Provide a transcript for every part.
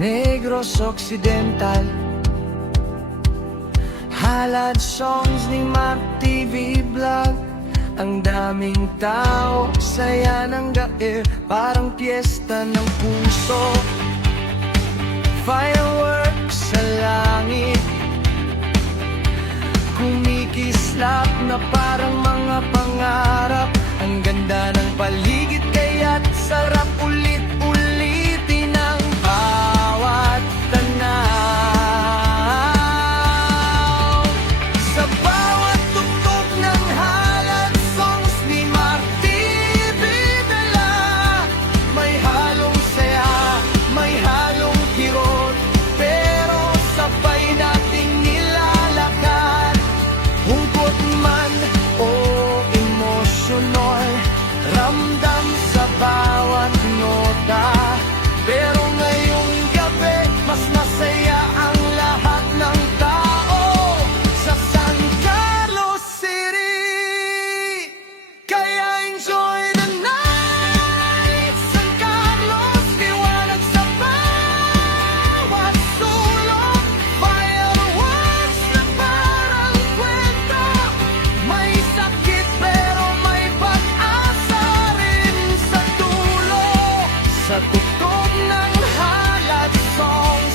Negros Occidental. Halad songs ni Mac TV Vlog. Ang daming tao, saya ng gair, parang piyesta ng puso. Fireworks sa langit, kumikislap na parang mga pangarap. Ang ganda ng paligid kaya't sarap ulit-ulitin ang bawat tanaw. Sa bawat tugtog ng halad songs ni Marty Vidala, may halong saya, may halong kirot, pero sabay nating nilalakad. Hugot man o emosyonal, ramdam sa bawat nota. Pero ngayong gabi, mas masaya ang lahat ng tao sa San Carlos City. Kaya enjoy the night, San Carlos, liwanag sa bawat sulok. Fireworks na parang kwento, may sakit pero may pag-asa rin sa dulo. Sa tugtog ng halad songs,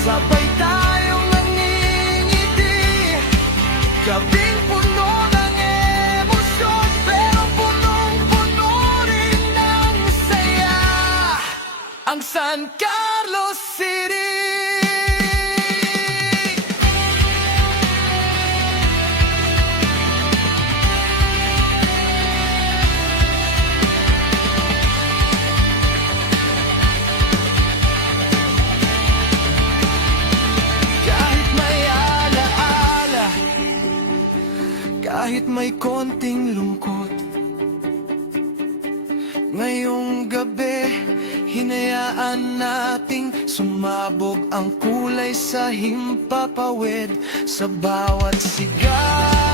sabay tayong nangingiti. Gabing puno ng emosyon, pero punong-puno rin ng saya. Ang San Carlos City. Kahit may alaala, kahit may konting lungkot, ngayong gabi, hinayaan nating sumabog ang kulay sa himpapawid. Sa bawat sigaw